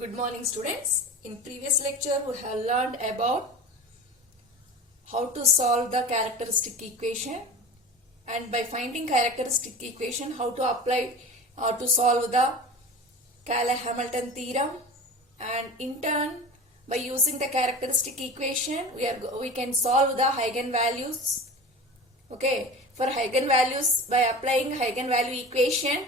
Good morning, students. In previous lecture we have learned about how to solve the characteristic equation, and by finding characteristic equation how to apply or to solve the Cayley-Hamilton theorem, and in turn by using the characteristic equation we can solve the eigenvalues. Okay, for eigenvalues, by applying eigenvalue equation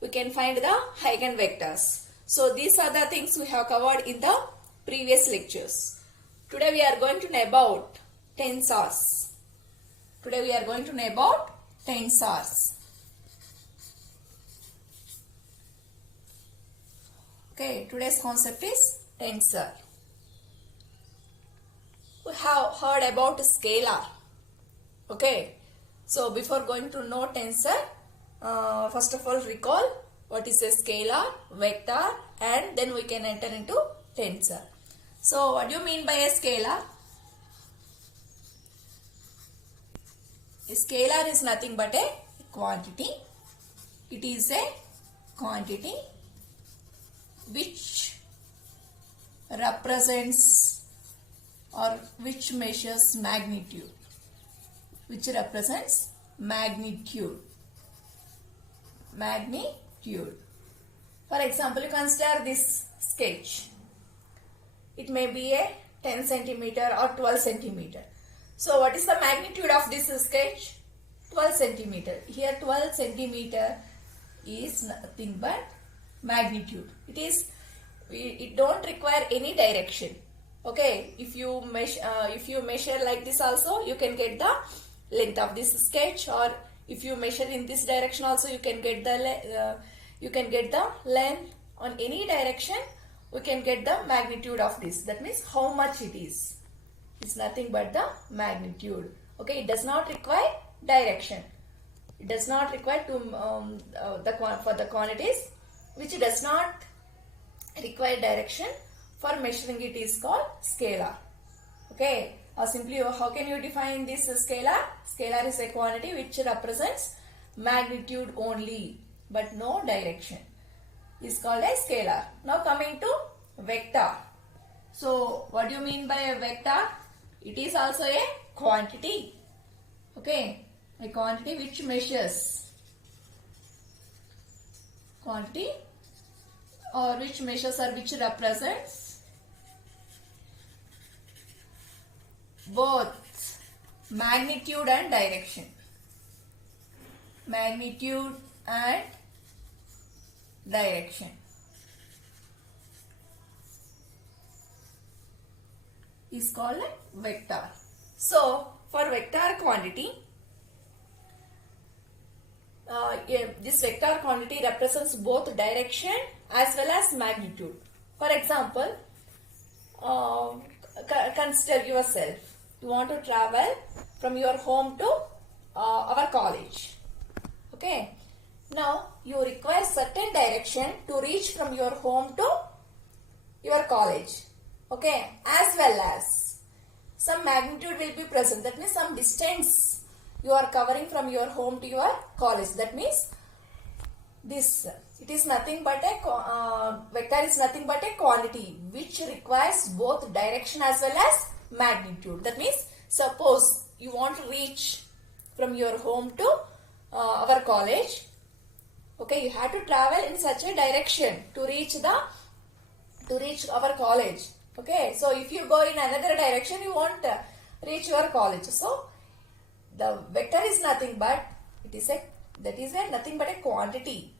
we can find the eigenvectors. So these are the things we have covered in the previous lectures. Today we are going to know about tensors. Okay, today's concept is tensor. We have heard about scalar. Okay, so before going to know tensor, first of all recall what is a scalar, vector, and then we can enter into tensor. So what do you mean by a scalar? A scalar is nothing but a quantity. It is a quantity which represents or which measures magnitude. Magnitude. For example, you consider this sketch. It may be a 10 centimeter or 12 centimeter. So what is the magnitude of this sketch? 12 centimeter. Here 12 centimeter is nothing but magnitude. It don't require any direction. Okay, if you measure like this also, you can get the length of this sketch, or if you measure in this direction also, you can get the length. On any direction we can get the magnitude of this. That means how much it is. It's nothing but the magnitude. Okay, it does not require direction. It does not require for the quantities which does not require direction, for measuring it is called scalar. Okay, or simply how can you define this scalar? Scalar is a quantity which represents magnitude only but no direction, is called a scalar. Now coming to vector. So what do you mean by a vector? It is also a quantity. Okay, a quantity which measures or which represents both magnitude and direction. Is called a vector. So for vector quantity, this vector quantity represents both direction as well as magnitude. For example, consider yourself. You want to travel from your home to our college. Okay. Now you require certain direction to reach from your home to your college. Okay. As well as some magnitude will be present. That means some distance you are covering from your home to your college. That means this. It is nothing but a vector is nothing but a quantity which requires both direction as well as magnitude. That means suppose you want to reach from your home to our college. Okay, you have to travel in such a direction to reach our college. Okay, so if you go in another direction, you won't reach your college. So the vector is nothing but nothing but a quantity.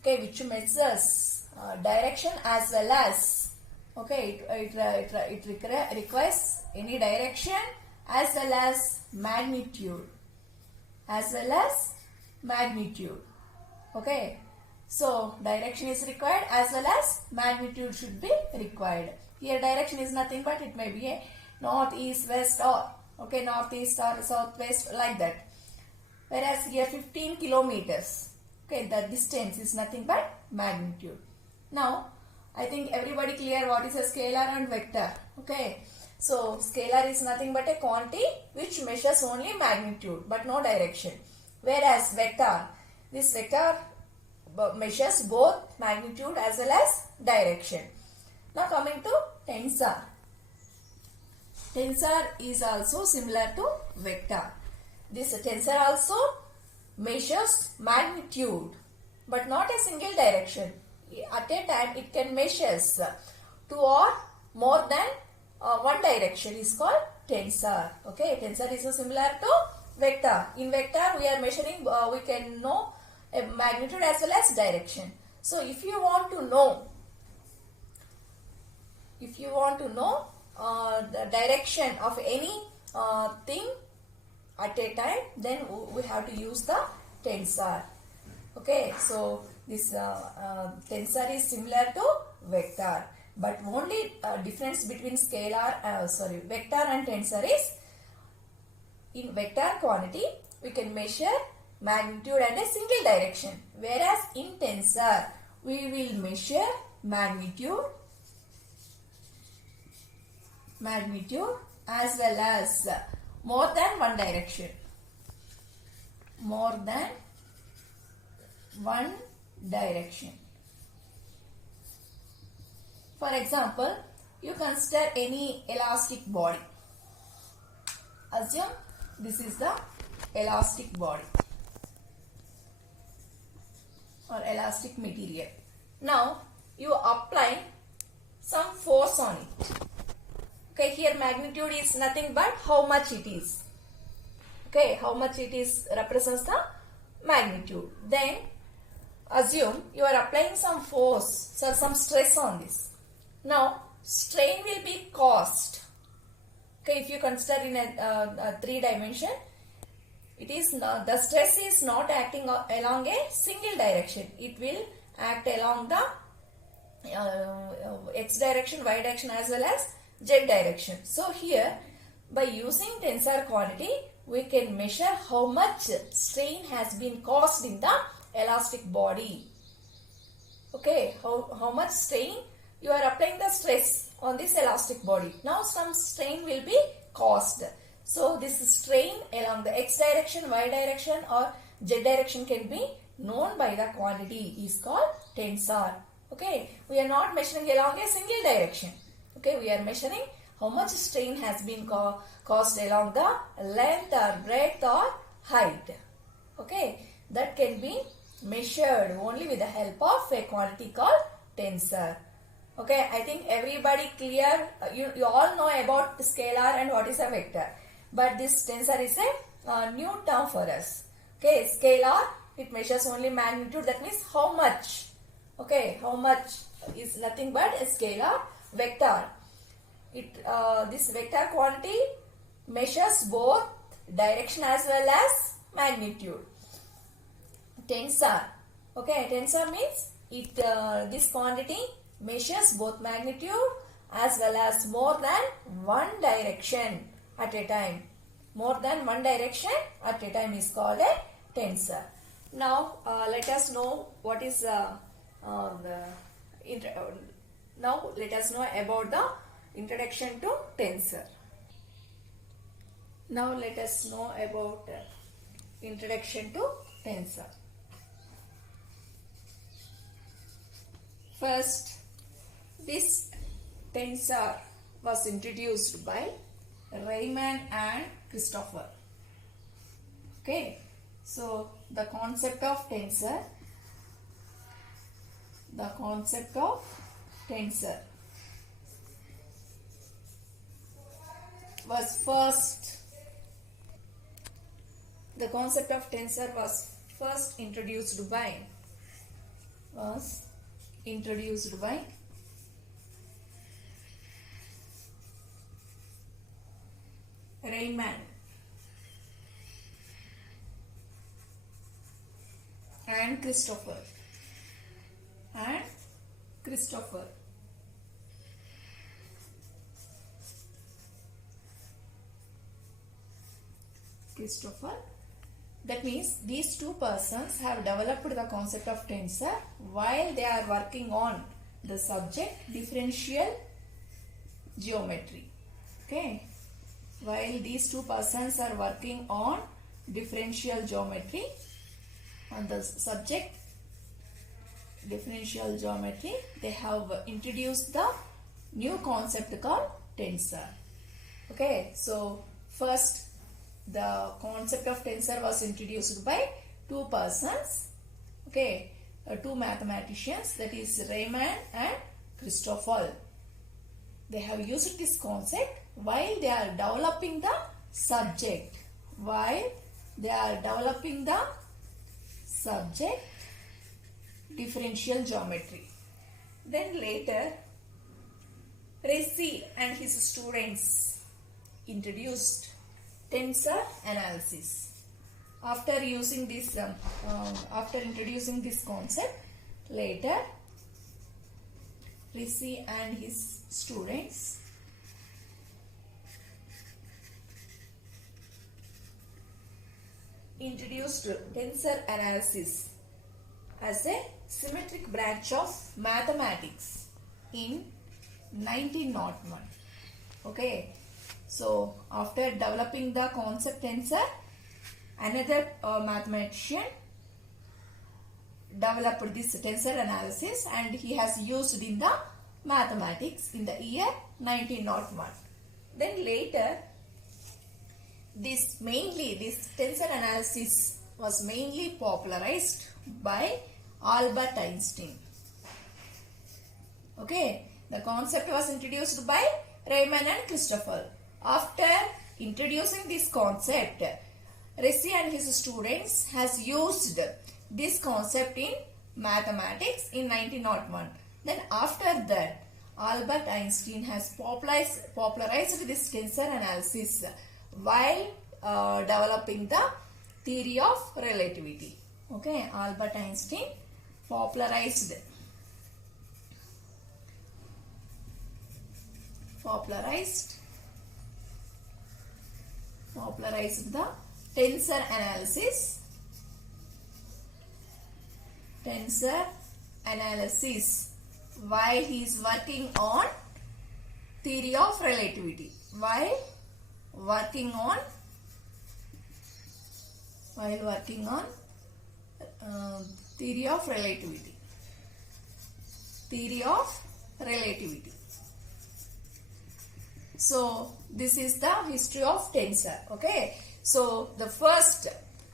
Okay, which measures direction as well as, okay, it requires any direction as well as magnitude. Okay, so direction is required as well as magnitude should be required. Here direction is nothing but it may be a north, east, west, or okay, northeast or southwest, like that. Whereas here 15 kilometers. Okay, the distance is nothing but magnitude. Now, I think everybody clear what is a scalar and vector. Okay, so scalar is nothing but a quantity which measures only magnitude but no direction. Whereas vector, this vector measures both magnitude as well as direction. Now coming to tensor. Tensor is also similar to vector. This tensor also measures magnitude, but not a single direction. At a time it can measure two or more than one direction is called tensor. Okay, tensor is similar to vector. In vector we are measuring, we can know a magnitude as well as direction. So if you want to know the direction of any thing at a time, then we have to use the tensor. Okay, so this tensor is similar to vector, but only difference between vector and tensor is, in vector quantity we can measure magnitude and a single direction, whereas in tensor we will measure magnitude as well as more than one direction. For example, you consider any elastic body. Assume this is the elastic body or elastic material. Now you apply some force on it. Okay, here magnitude is nothing but how much it is. Okay, how much it is represents the magnitude. Then assume you are applying some force, so some stress on this. Now strain will be caused. Okay, if you consider in a 3 dimension, it is not, the stress is not acting along a single direction. It will act along the x direction, y direction as well as z direction. So here by using tensor quantity we can measure how much strain has been caused in the elastic body. Okay, how much strain you are applying the stress on this elastic body. Now some strain will be caused. So this strain along the x direction, y direction or z direction can be known by the quantity is called tensor. Okay, we are not measuring along a single direction. Okay, we are measuring how much strain has been caused along the length or breadth or height. Okay, that can be measured only with the help of a quantity called tensor. Okay, I think everybody clear. You all know about scalar and what is a vector. But this tensor is a new term for us. Okay, scalar, it measures only magnitude, that means how much. Okay, how much is nothing but a scalar. Vector, this vector quantity measures both direction as well as magnitude. Tensor, okay, tensor means this quantity measures both magnitude as well as more than one direction at a time. More than one direction at a time is called a tensor. Now let us know what is now let us know about the introduction to tensor. Now let us know about introduction to tensor. First, this tensor was introduced by Riemann and Christopher. Okay, so the concept of tensor was first introduced by Riemann and Christopher. That means these two persons have developed the concept of tensor while they are working on the subject differential geometry. Okay, while these two persons are working on differential geometry, on the subject differential geometry, they have introduced the new concept called tensor. Okay, so first the concept of tensor was introduced by two persons, okay, two mathematicians, that is Riemann and Christoffel. They have used this concept while they are developing the subject. While they are developing the subject differential geometry. Then later, Ricci and his students introduced tensor analysis. After introducing this concept, later Ricci and his students introduced tensor analysis as a symmetric branch of mathematics in 1901. Okay, so after developing the concept tensor, another mathematician developed this tensor analysis and he has used in the mathematics in the year 1901. Then later, this tensor analysis was mainly popularized by Albert Einstein. Okay, the concept was introduced by Riemann and Christoffel. After introducing this concept, Ricci and his students has used this concept in mathematics in 1901. Then after that, Albert Einstein has popularized this tensor analysis while developing the theory of relativity. Okay, Albert Einstein popularized the tensor analysis while he is working on theory of relativity. While working on theory of relativity. So this is the history of tensor. Okay, so the first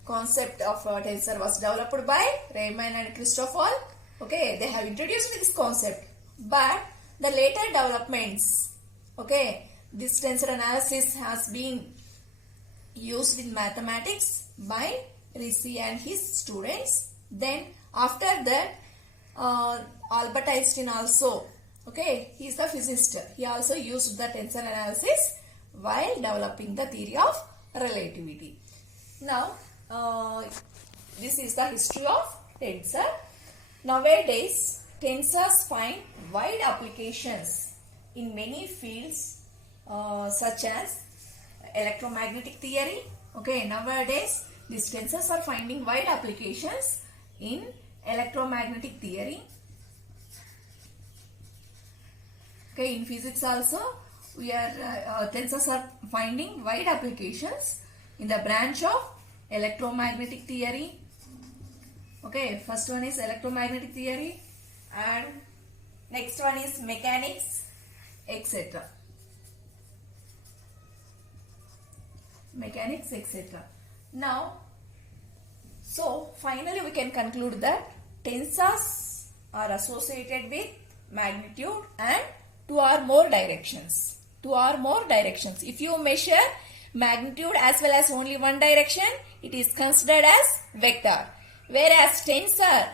concept of tensor was developed by Riemann and Christoffel. Okay, they have introduced this concept, but the later developments, okay, this tensor analysis has been used in mathematics by Ricci and his students. Then after that, Albert Einstein also, okay, he is the physicist. He also used the tensor analysis while developing the theory of relativity. Now, this is the history of tensor. Nowadays, tensors find wide applications in many fields such as electromagnetic theory. Okay, nowadays these tensors are finding wide applications in electromagnetic theory. Okay, in physics also we are tensors are finding wide applications in the branch of electromagnetic theory. Okay, first one is electromagnetic theory and next one is mechanics, etc. Now, so finally we can conclude that tensors are associated with magnitude and two or more directions. If you measure magnitude as well as only one direction, it is considered as vector. Whereas tensor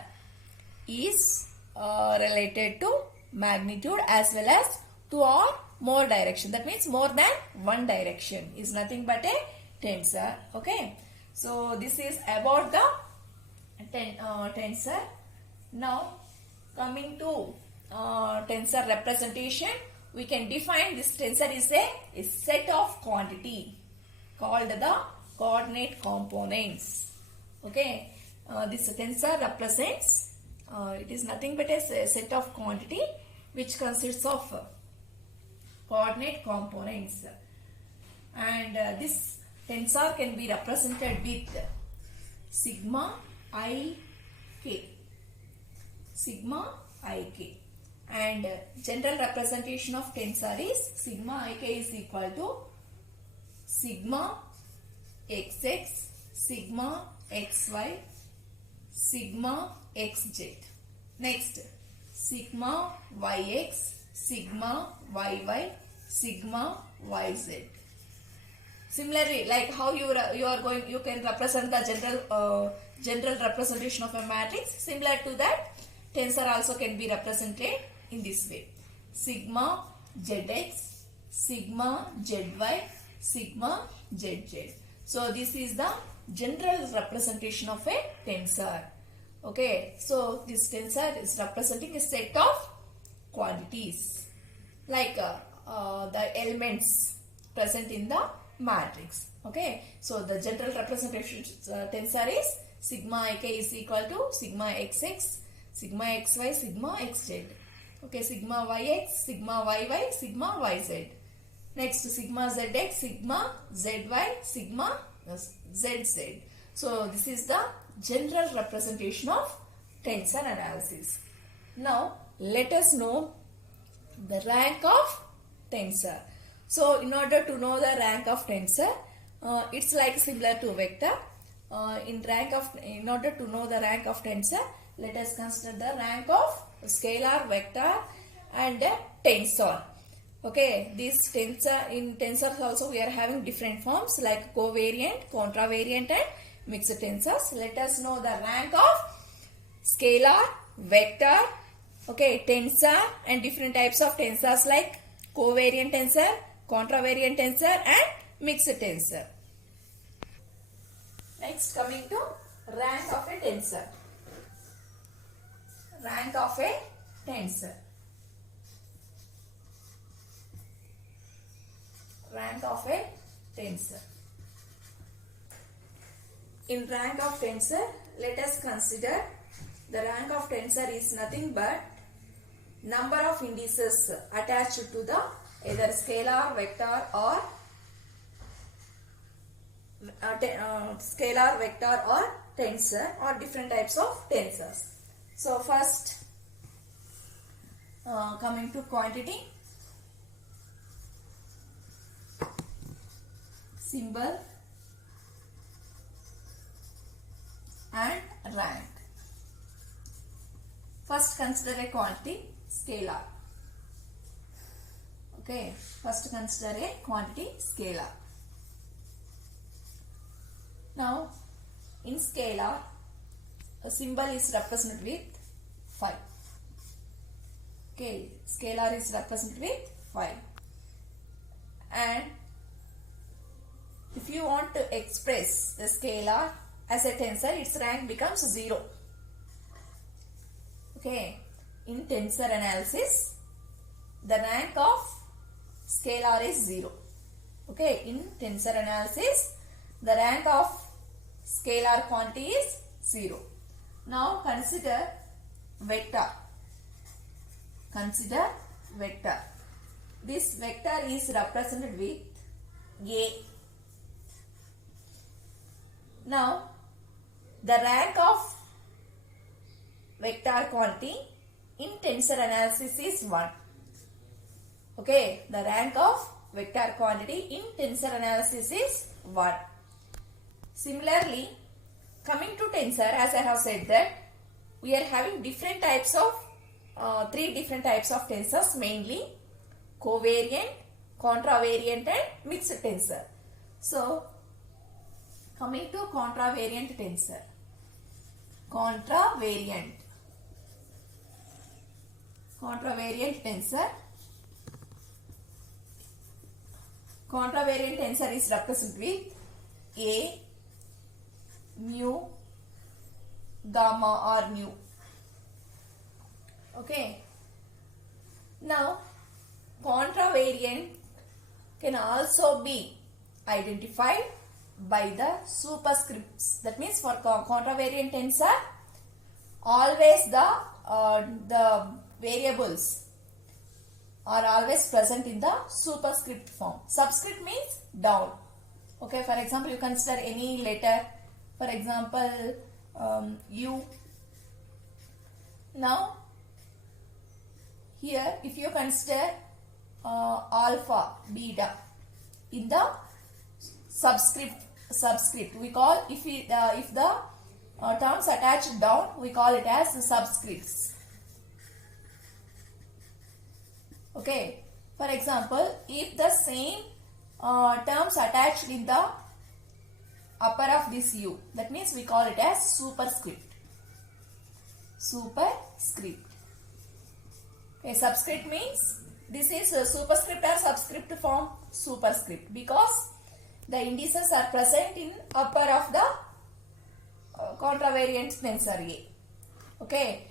is related to magnitude as well as two or more direction. That means more than one direction is nothing but a tensor. Okay. So this is about the tensor. Now coming to tensor representation, we can define this tensor is a set of quantity called the coordinate components. Okay. This tensor represents, it is nothing but a set of quantity which consists of coordinate components, and this tensor can be represented with sigma ik, and general representation of tensor is sigma ik is equal to sigma xx, sigma xy, sigma xz. Next, sigma yx, sigma yy, sigma yz. Similarly, like how you can represent the general representation of a matrix. Similar to that, tensor also can be represented in this way: sigma zx, sigma zy, sigma zz. So this is the general representation of a tensor. Okay, so this tensor is representing a set of quantities like the elements present in the matrix. Okay, so the general representation tensor is sigma ik is equal to sigma xx, sigma xy, sigma xz. Okay, sigma yx, sigma yy, sigma yz. Next, sigma zx, sigma zy, sigma zz. So this is the general representation of tensor analysis. Now let us know the rank of tensor. So in order to know the rank of tensor, it's like similar to vector. In order to know the rank of tensor, let us consider the rank of scalar, vector and tensor. Okay, this tensor, in tensors also we are having different forms like covariant, contravariant and mixed tensors. Let us know the rank of scalar, vector, okay, tensor and different types of tensors like covariant tensor, contravariant tensor and mixed tensor. Next, coming to rank of a tensor. Rank of a tensor. Rank of a tensor. In rank of tensor, let us consider the rank of tensor is nothing but number of indices attached to the either scalar, vector or scalar, vector or tensor or different types of tensors. So first, coming to quantity, symbol and rank. First consider a quantity, scalar. Okay, first consider a quantity, scalar. Now in scalar, a symbol is represented with 5. Okay, scalar is represented with 5. And if you want to express the scalar as a tensor, its rank becomes 0. Okay, in tensor analysis, the rank of scalar is 0. Okay, in tensor analysis, the rank of scalar quantity is 0. Now consider vector. Consider vector. This vector is represented with A. Now the rank of vector quantity in tensor analysis is 1. Okay, the rank of vector quantity in tensor analysis is 1. Similarly, coming to tensor, as I have said that we are having different types of 3 different types of tensors, mainly covariant, contravariant and mixed tensor. So coming to contravariant tensor. Contravariant tensor. Contravariant tensor is represented with A, mu, gamma or nu. Okay. Now contravariant can also be identified by the superscripts. That means for contravariant tensor, always the variables are always present in the superscript form. Subscript means down. Okay, for example, you consider any letter, for example U. Now here if you consider alpha, beta in the subscript, we call if the terms attached down, we call it as subscripts. Okay, for example, if the same terms attached in the upper of this U, that means we call it as superscript. Superscript. Okay, subscript means this is a superscript or subscript form. Superscript, because the indices are present in upper of the contravariant tensor A. Okay,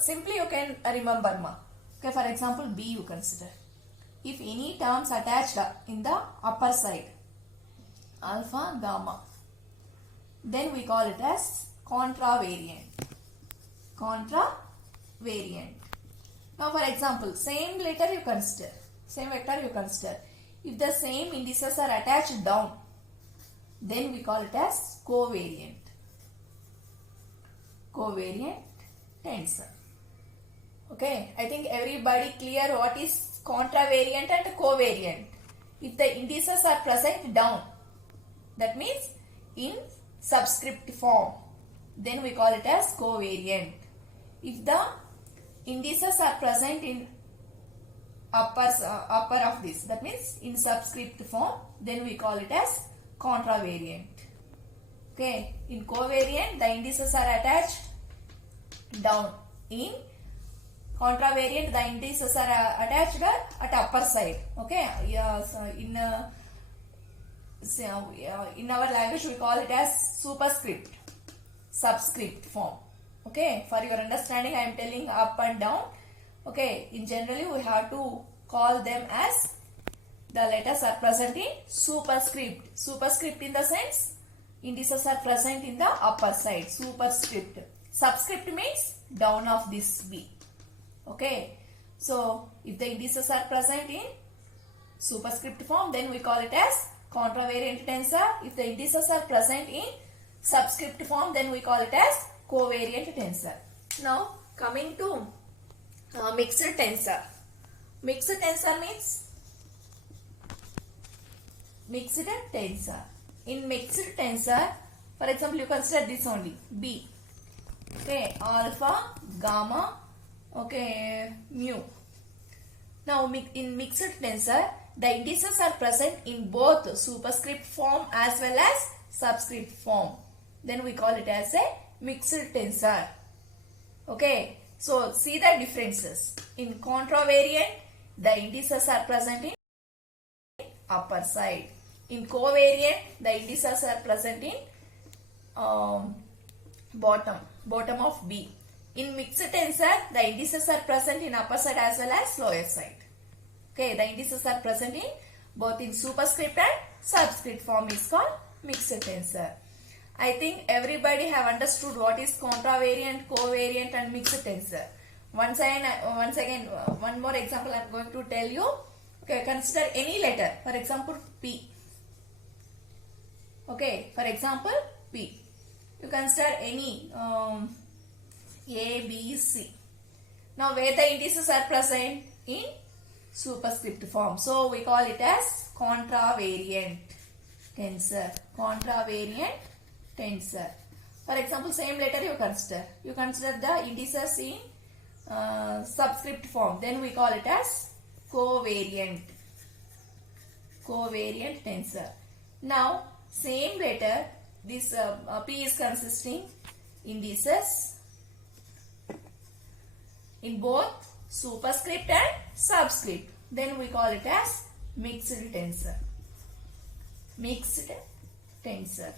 simply you can remember ma. Okay, for example, B you consider. If any terms attached in the upper side, alpha, gamma, then we call it as contravariant. Contravariant. Now for example, same letter you consider, same vector you consider. If the same indices are attached down, then we call it as covariant. Covariant tensor. Okay, I think everybody clear what is contravariant and covariant. If the indices are present down, that means in subscript form, then we call it as covariant. If the indices are present in upper of this, that means in subscript form, then we call it as contravariant. Okay, in covariant the indices are attached down. In contravariant the indices are attached at upper side. Okay, so in our language we call it as superscript, subscript form. Okay, for your understanding I am telling up and down. Okay, in generally we have to call them as the letters are present in superscript. Superscript in the sense indices are present in the upper side. Superscript. Subscript means down of this B. Okay, so if the indices are present in superscript form, then we call it as contravariant tensor. If the indices are present in subscript form, then we call it as covariant tensor. Now coming to mixed tensor. Mixed tensor means mixed tensor. In mixed tensor, for example, you consider this only B. Okay, alpha, gamma, okay, mu. Now in mixed tensor, the indices are present in both superscript form as well as subscript form. Then we call it as a mixed tensor. Okay, so see the differences. In contravariant, the indices are present in upper side. In covariant, the indices are present in bottom of B. In mixed tensor, the indices are present in upper side as well as lower side. Okay, the indices are present in both in superscript and subscript form is called mixed tensor. I think everybody have understood what is contravariant, covariant and mixed tensor. Once again, one more example I am going to tell you. Okay, consider any letter. For example, P. Okay, for example, P. You consider any A, B, C. Now, where the indices are present in superscript form. So, we call it as contravariant tensor. Contravariant tensor. For example, same letter you consider. You consider the indices in subscript form. Then we call it as covariant. Covariant tensor. Now, same letter, this P is consisting indices in both superscript and subscript. Then we call it as mixed tensor. Mixed tensor.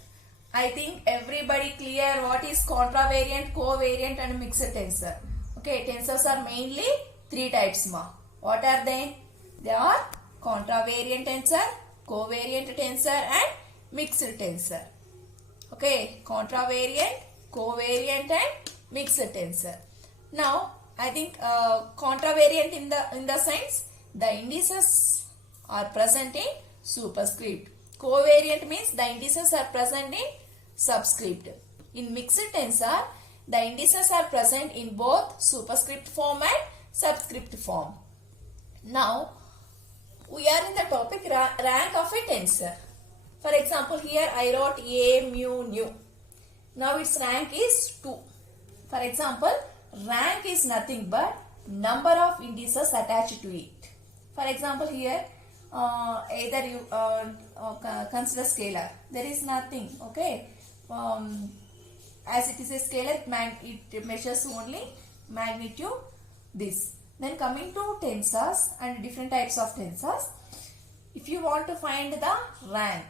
I think everybody clear what is contravariant, covariant and mixed tensor. Okay, tensors are mainly three types ma. What are they? They are contravariant tensor, covariant tensor and mixed tensor. Okay, contravariant, covariant and mixed tensor. Now, I think contravariant in the sense the indices are present in superscript. Covariant means the indices are present in subscript. In mixed tensor, the indices are present in both superscript form and subscript form. Now we are in the topic rank of a tensor. For example, here I wrote a mu nu. Now its rank is 2. For example, rank is nothing but number of indices attached to it. For example, here either you consider scalar. There is nothing, okay. As it is a scalar, it measures only magnitude this. Then coming to tensors and different types of tensors. If you want to find the rank,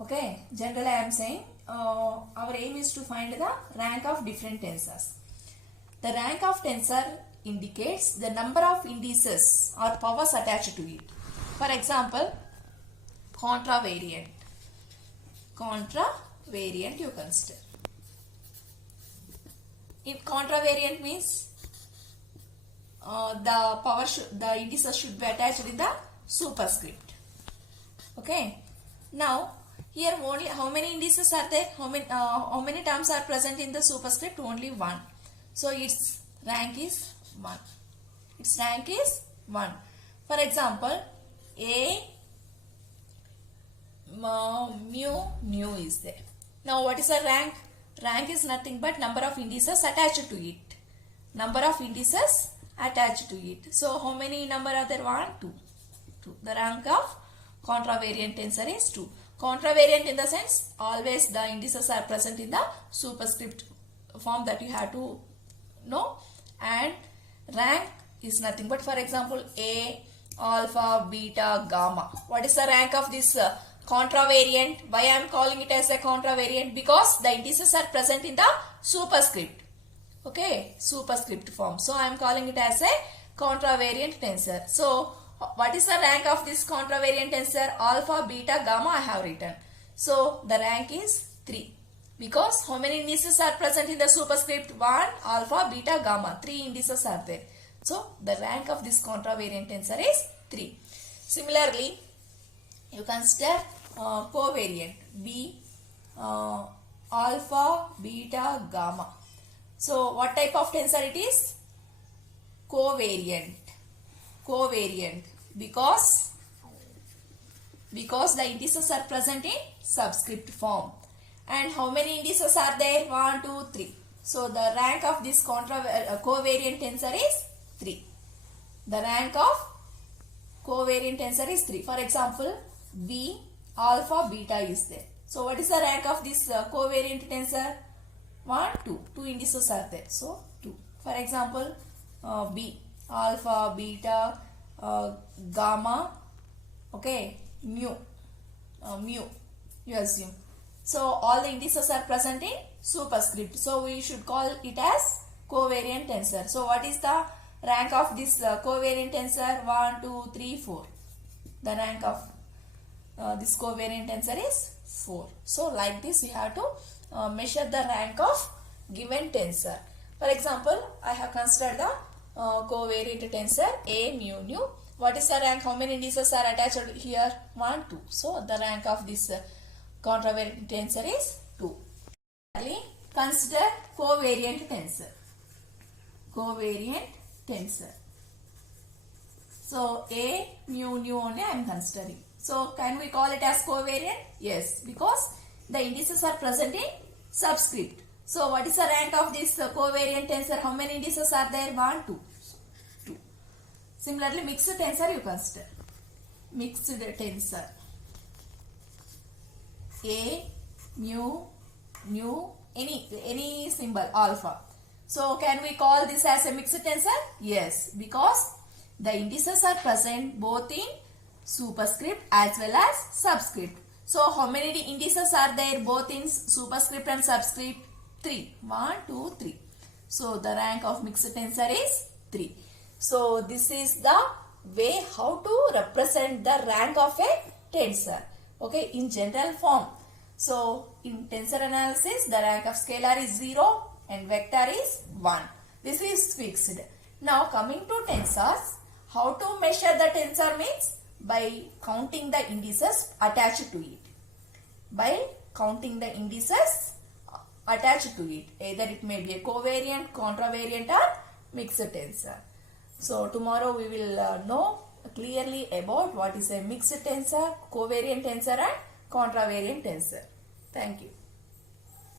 okay, generally I am saying our aim is to find the rank of different tensors. The rank of tensor indicates the number of indices or powers attached to it. For example, contravariant. Contravariant you consider. In contravariant means the indices should be attached in the superscript. Okay. Now here only how many indices are there? How many terms are present in the superscript? Only one. So its rank is 1. Its rank is 1. For example, a mu nu is there. Now what is the rank? Rank is nothing but number of indices attached to it. Number of indices attached to it. So how many number are there? 1, 2. The rank of contravariant tensor is 2. Contravariant in the sense always the indices are present in the superscript form, that you have to know. And rank is nothing but, for example, A, alpha, beta, gamma. What is the rank of this contravariant? Why I am calling it as a contravariant? Because the indices are present in the superscript. Okay, superscript form. So I am calling it as a contravariant tensor. So what is the rank of this contravariant tensor? Alpha, beta, gamma I have written. So the rank is 3. Because how many indices are present in the superscript? 1, alpha, beta, gamma. 3 indices are there. So the rank of this contravariant tensor is 3. Similarly, you consider covariant. B, alpha, beta, gamma. So what type of tensor it is? Covariant. Covariant. Because the indices are present in subscript form. And how many indices are there? 1, 2, 3. So the rank of this covariant tensor is 3. The rank of covariant tensor is 3. For example, B, alpha, beta is there. So what is the rank of this covariant tensor? 1, 2. 2 indices are there. So 2. For example, B, alpha, beta, gamma, okay, mu, you assume. So all the indices are present in superscript. So we should call it as covariant tensor. So what is the rank of this covariant tensor? 1, 2, 3, 4. The rank of this covariant tensor is 4. So like this we have to measure the rank of given tensor. For example, I have considered the covariant tensor A mu nu. What is the rank? How many indices are attached here? 1, 2. So the rank of this contravariant tensor is 2. Consider covariant tensor. Covariant tensor. So A mu nu only I am considering. So can we call it as covariant? Yes, because the indices are present in subscript. So what is the rank of this covariant tensor? How many indices are there? 1, 2. 2. Similarly, mixed tensor you consider. Mixed tensor. A, mu, nu, any symbol, alpha. So can we call this as a mixed tensor? Yes, because the indices are present both in superscript as well as subscript. So how many indices are there both in superscript and subscript? 3. 1, 2, 3. So the rank of mixed tensor is 3. So this is the way how to represent the rank of a tensor. Okay, in general form. So in tensor analysis, the rank of scalar is 0 and vector is 1. This is fixed. Now coming to tensors, how to measure the tensor means by counting the indices attached to it. By counting the indices attached to it. Either it may be a covariant, contravariant or mixed tensor. So tomorrow we will know clearly about what is a mixed tensor, covariant tensor and contravariant tensor. Thank you.